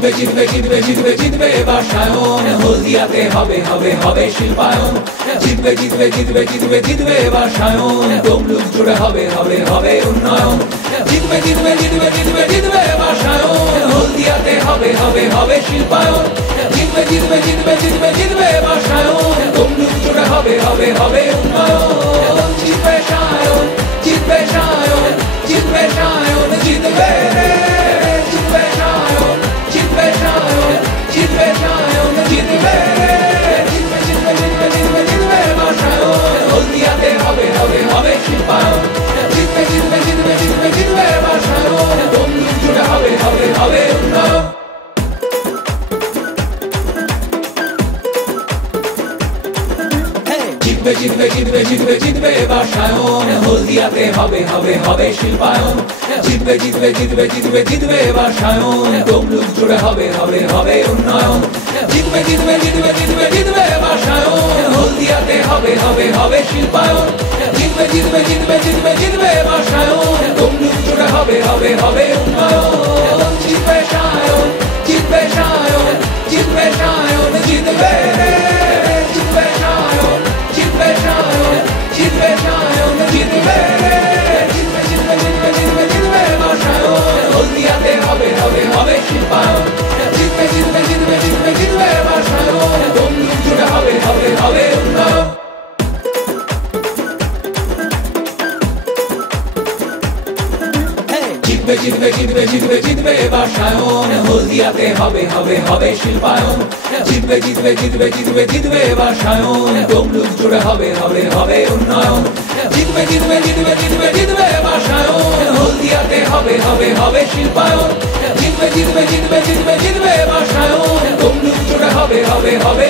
জিতবে জিতবে জিতবে জিতবে জিতবে বাসায়ন, হলদিয়াতে হবে হবে হবে শিল্পায়ন। জিতবে জিতবে জিতবে জিতবে জিতবে বাসায়ন, তমলুক জুড়ে হবে হবে হবে উন্নয়ন। জিতবে জিতবে জিতবে জিতবে জিতবে বাসায়ন, হলদিয়াতে হবে হবে হবে শিল্পায়ন। জিতবে জিতবে জিতবে জিতবে জিতবে বাসায়ন, তমলুক জুড়ে হবে হবে হবে উন্নয়ন। জিতবে সায়ন, জিতবে সায়ন, জিতবে সায়ন, জিতবে রে, জিতবে সায়ন, জিতবে সায়ন, জিতবে সায়ন, জিতবে রে। জিতবে জিতবে জিতবে জিতবে জিতবে বাসায়ন, হলদিয়াতে হবে হবে হবে শিল্পায়ন। জিতবে জিতবে জিতবে জিতবে জিতবে বাসায়ন, তমলুক জুড়ে হবে হবে হবে উন্নয়ন। জিতবে জিতবে জিতবে জিতবে জিতবে বাসায়ন, হলদিয়াতে হবে হবে হবে শিল্পায়ন। জিতবে জিতবে জিতবে জিতবে জিতবে বাসায়ন, তমলুক জুড়ে হবে হবে হবে উন্নয়ন। জিতবে জিতবে জিতবে জিতবে জিতবে বাসায়ন, হলদিয়াতে হবে হবে হবে শিল্পায়ন। জিতবে জিতবে জিতবে জিতবে জিতবে বাসায়ন, তমলুক জুড়ে হবে হবে হবে উন্নয়ন। জিতবে সায়ন, জিতবে সায়ন, জিতবে সায়ন, জিতবে রে, জিতবে সায়ন, জিতবে সায়ন, জিতবে সায়ন, জিতবে রে। জিতবে জিতবে জিতবে জিতবে জিতবে বাসায়ন, হলদিয়াতে হবে হবে হবে শিল্পায়ন। জিতবে জিতবে জিতবে জিতবে জিতবে বাসায়ন, তমলুক জুড়ে হবে হবে হবে উন্নয়ন। জিতবে জিতবে জিতবে জিতবে জিতবে বাসায়ন, হলদিয়াতে হবে হবে হবে শিল্পায়ন। জিতবে জিতবে জিতবে জিতবে জিতবে বাসায়ন, তমলুক জুড়ে হবে হবে হবে উন্নয়ন। জিতবে জিতবে জিতবে জিতবে জিতবে বাসায়ন, হলদিয়াতে হবে হবে হবে শিল্পায়ন। জিতবে জিতবে জিতবে জিতবে জিতবে বাসায়ন, তমলুক জুড়ে হবে হবে হবে